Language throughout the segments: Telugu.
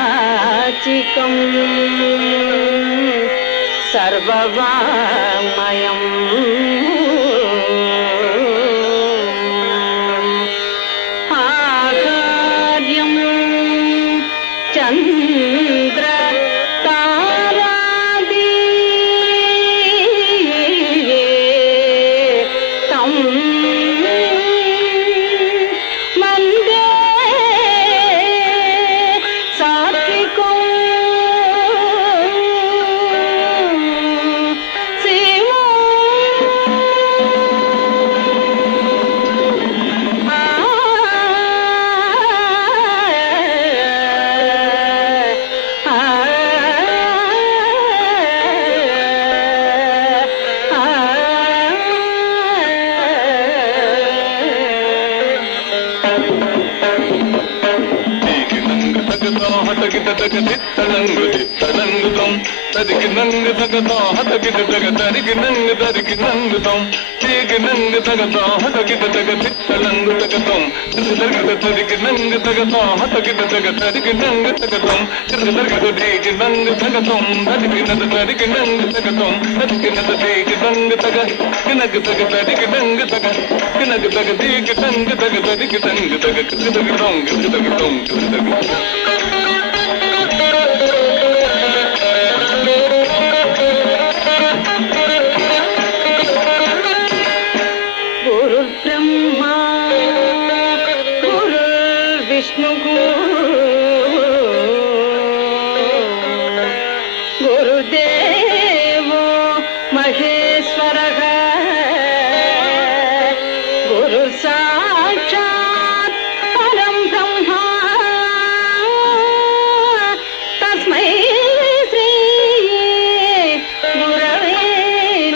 వాచికం సర్వవామయం ఆకార్యం చంద్ర తారాది తం మందే సాత్వికం తలంగుతం తదికి నంగు తగతా హతకిట తగ తరికి నంగు తరికి నంగుతం తీకి నంగు తగతా హతకిట తగ తిత్తలంగు తగతం తిరుగ తదికి నంగు తగతా హతకిట తగ తరికి నంగు తగతం తిరుగ తీకి నంగు తగతం తదికి నద తరికి నంగు తగతం తదికి నద తీకి నంగు తగ కినగు తగ తరికి నంగు తగ కినగు తగ తీకి నంగు తగ తదికి నంగు తగ కినగు తగ కినగు తగ కినగు తగ బ్రహ్మా గురుర్విష్ణు గురుదేవో మహేశ్వరః గురు సాక్షాత్ పరం బ్రహ్మ తస్మై శ్రీ గురవే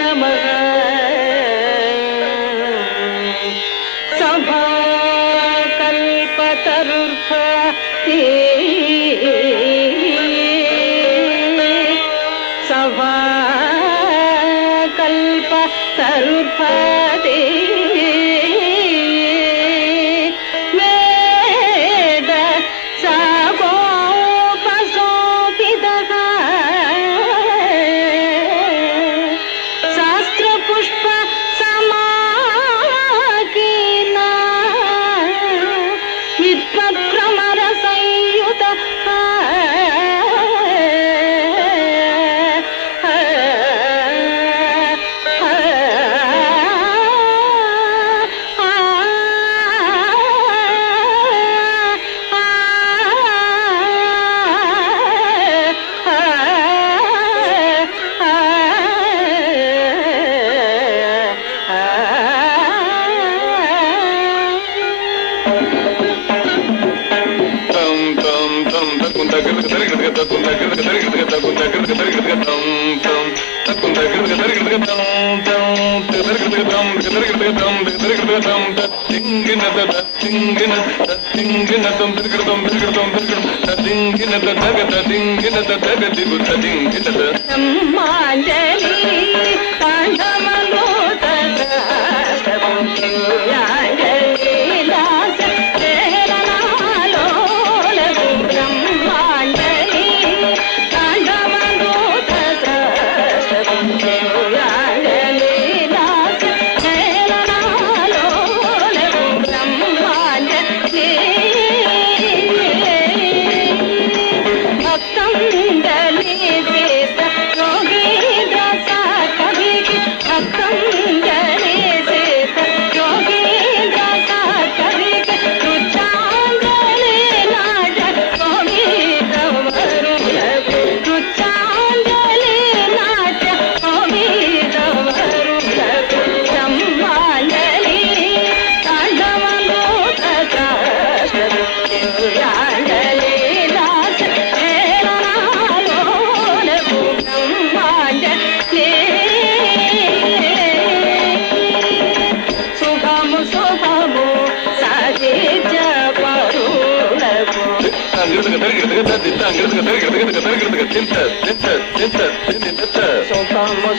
నమః సభాకల్పతరుర్భతి సభాకల్పతరుర్భతి వేద సగోపసోపితః శాస్త్రపుష్ప సమాకీర్ణ విద్వత్ప్రమర సంయుత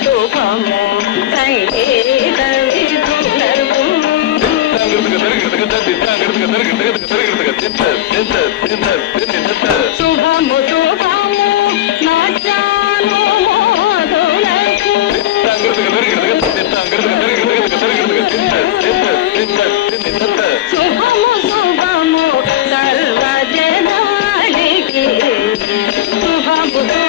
శుభము సంగీత విధులము పుష్ప